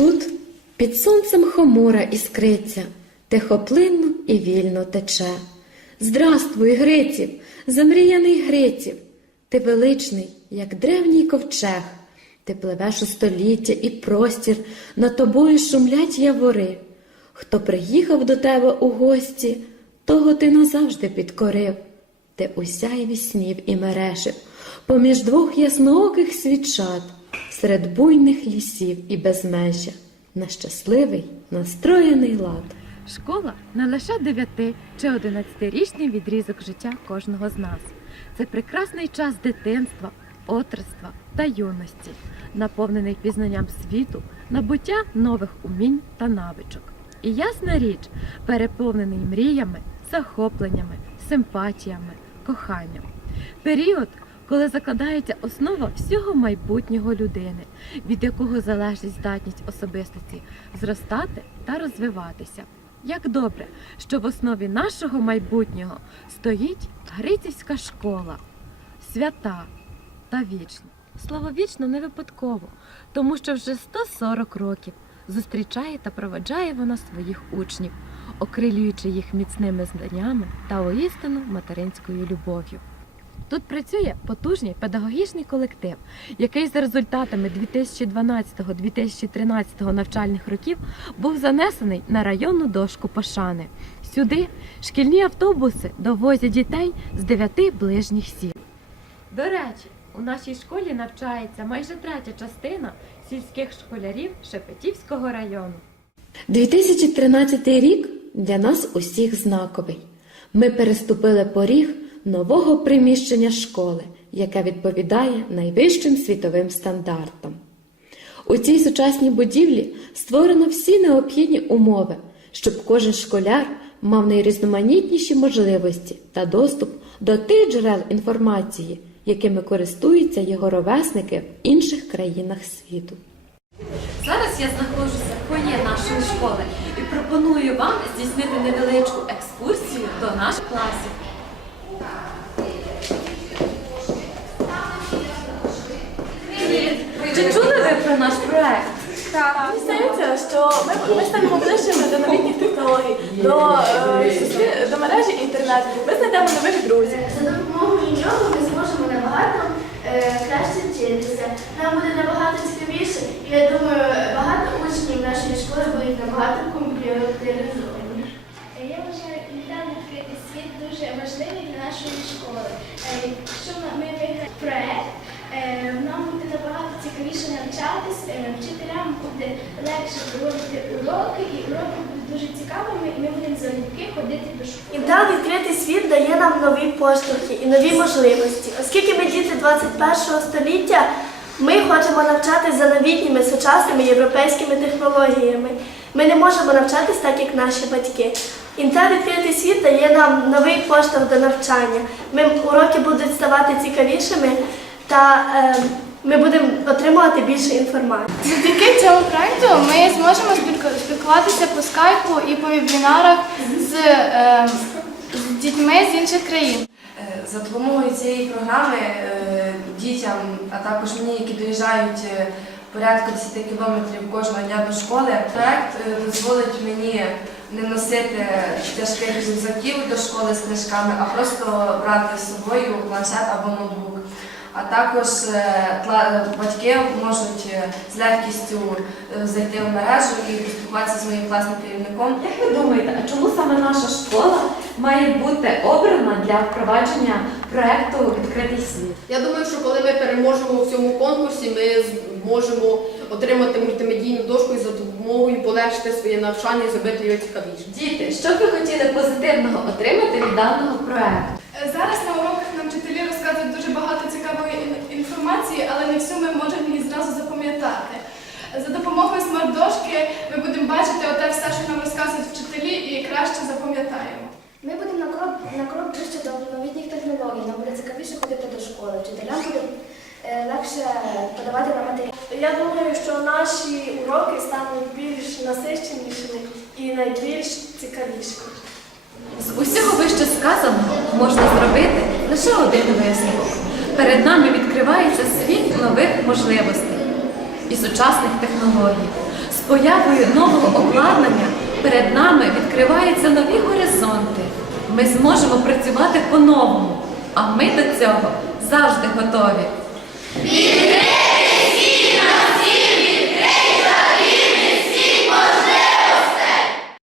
тут під сонцем хомора іскриться, тихоплинно і вільно тече. Здравствуй, Гриців, замріяний Гриців, ти величний, як древній ковчег, ти пливеш у століття і простір, над тобою шумлять явори. Хто приїхав до тебе у гості, того ти назавжди підкорив. Ти у сяйві снів і мережив, поміж двох яснооких свічат, серед буйних лісів і безмежжя, на щасливий настроєний лад. Школа не лише 9 чи 11-річний відрізок життя кожного з нас. Це прекрасний час дитинства, отрицтва та юності, наповнений пізнанням світу, набуття нових умінь та навичок. І ясна річ, переповнений мріями, захопленнями, симпатіями, коханням. Період, коли закладається основа всього майбутнього людини, від якого залежить здатність особистості зростати та розвиватися. Як добре, що в основі нашого майбутнього стоїть Грицівська школа, свята та вічна. Слово вічно не випадково, тому що вже 140 років зустрічає та проведжає вона своїх учнів, окрилюючи їх міцними знаннями та воістину материнською любов'ю. Тут працює потужний педагогічний колектив, який за результатами 2012-2013 навчальних років був занесений на районну дошку пошани. Сюди шкільні автобуси довозять дітей з дев'яти ближніх сіл. До речі, у нашій школі навчається майже третя частина сільських школярів Шепетівського району. 2013 рік для нас усіх знаковий. Ми переступили поріг нового приміщення школи, яке відповідає найвищим світовим стандартам. У цій сучасній будівлі створено всі необхідні умови, щоб кожен школяр мав найрізноманітніші можливості та доступ до тих джерел інформації, якими користуються його ровесники в інших країнах світу. Зараз я знаходжуся в фоє нашої школи і пропоную вам здійснити невеличку екскурсію до наших класів. Чи чули ви про наш проект? Так, мені здається, що ми, ми станемо ближчими до новітніх технологій, до, е, до мережі інтернет. Ми знайдемо нових друзів. За допомогою нього ми зможемо набагато е, краще вчитися. Нам буде набагато цікавіше, і я думаю, багато учнів нашої школи будуть набагато комп'ютеризовані. Я вважаю інтернет відкритий світ дуже важливий для нашої школи. Е, Якщо ми ми виграємо проект, е, нам буде набагато цікавіше навчатись, е, вчителям буде легше проводити уроки, і уроки будуть дуже цікавими, і ми будемо залюбки ходити до школи. Інтернет відкритий світ дає нам нові поштовхи і нові можливості. Оскільки ми діти 21 століття, ми хочемо навчатись за новітніми сучасними європейськими технологіями. Ми не можемо навчатись так, як наші батьки. Інтернет відкритий світ дає нам новий поштовх до навчання. Ми, уроки будуть ставати цікавішими та е, ми будемо отримувати більше інформації. Завдяки цьому проекту ми зможемо спілкуватися по скайпу і по вебінарах з, е, з дітьми з інших країн. Е, За допомогою цієї програми е, дітям, а також мені, які доїжджають е, порядку 10 кілометрів кожного дня до школи, проект е, дозволить мені не носити тяжких рюкзаків до школи з книжками, а просто брати з собою планшет або ноутбук. А також е, кла- батьки можуть е, з легкістю е, зайти в мережу і поспілкуватися зі своїм класним керівником Як ви думаєте, а чому саме наша школа має бути обрана для впровадження проекту Відкритий світ? Я думаю, що коли ми переможемо в цьому конкурсі, ми зможемо отримати мультимедійну дошку і за допомогою полегшити своє навчання і зробити його цікавіше. Діти, що б ви хотіли позитивного отримати від даного проекту? Е, Зараз на уроках нам вчителі розказують дуже багато цікавої ін- інформації, але не всю ми можемо її зразу запам'ятати. За допомогою смарт-дошки ми будемо бачити оте все, що нам розказують вчителі, і краще запам'ятаємо. Ми будемо на крок на крок ближче до новітніх технологій. Нам буде цікавіше ходити до школи. Вчителям буде е, легше подавати нам матеріал. Я думаю, що наші уроки стануть більш насиченішими і найбільш цікавішими. З усього вище сказаного можна зробити лише один висновок. Перед нами відкривається світ нових можливостей і сучасних технологій. З появою нового обладнання перед нами відкриваються нові горизонти. Ми зможемо працювати по-новому, а ми до цього завжди готові.